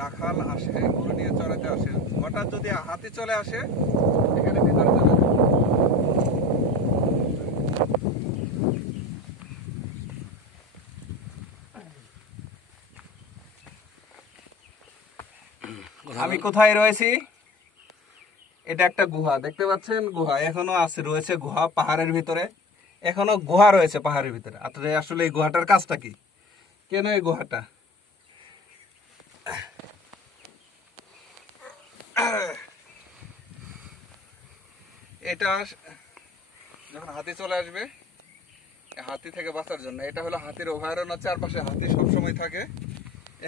রাখাল আসে গরু নিয়ে চড়াতে আসে। হঠাৎ যদি হাতে চলে আসে, এখানে ভিতরে চলে আমি কোথায় রয়েছি? এটা একটা গুহা, দেখতে পাচ্ছেন? গুহা এখনও আছে, রয়েছে গুহা পাহাড়ের ভিতরে। এখনও গুহা রয়েছে পাহাড়ের ভিতরে। আসলে এই গুহাটার কাজটা কি? কেন এই গুহাটা? এটা যখন হাতি চলে আসবে হাতি থেকে বাঁচার জন্য। এটা হলো হাতির অভয়ারণ্য চারপাশে হাতি সবসময় থাকে।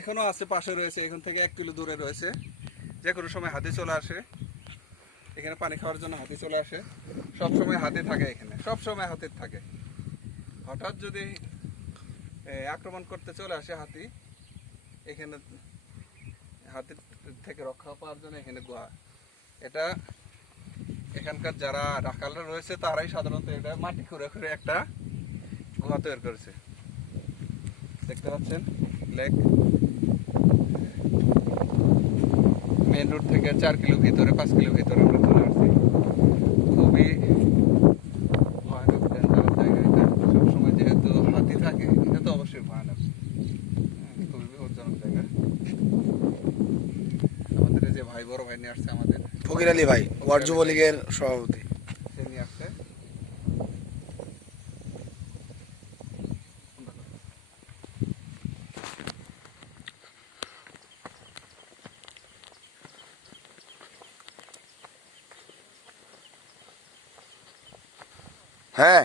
এখনও আছে, পাশে রয়েছে, এখান থেকে এক কিলো দূরে রয়েছে। যে কোনো সময় হাতি চলে আসে। এখানে পানি খাওয়ার জন্য হাতি চলে আসে। সব সময় হাতি থাকে এখানে সব সময় হাতি থাকে। হঠাৎ যদি আক্রমণ করতে চলে আসে হাতি, এখানে হাতির থেকে রক্ষা পাওয়ার জন্য এখানে গুহা। এটা এখানকার যারা রাখালরা রয়েছে, তারাই সাধারণত এটা মাটি খুঁড়ে খুঁড়ে একটা গুহা তৈরি করেছে। দেখতে পাচ্ছেন, লেক। মেন রোড থেকে চার কিলো ভিতরে, পাঁচ কিলো ভিতরে আমরা চলে আসছি। খুবই ভয়ানক dangerous জায়গা এটা সবসময় যেহেতু হাতি থাকে এটা তো অবশ্যই ভয়ানক হ্যাঁ, খুবই বিপজ্জনক জায়গা আমাদের এই যে ভাই বড় ভাই নিয়ে আসছে আমাদের। ফকির আলী ভাই ওয়ার্ড যুবলীগের সভাপতি। সে নিয়ে আসছে। হ্যাঁ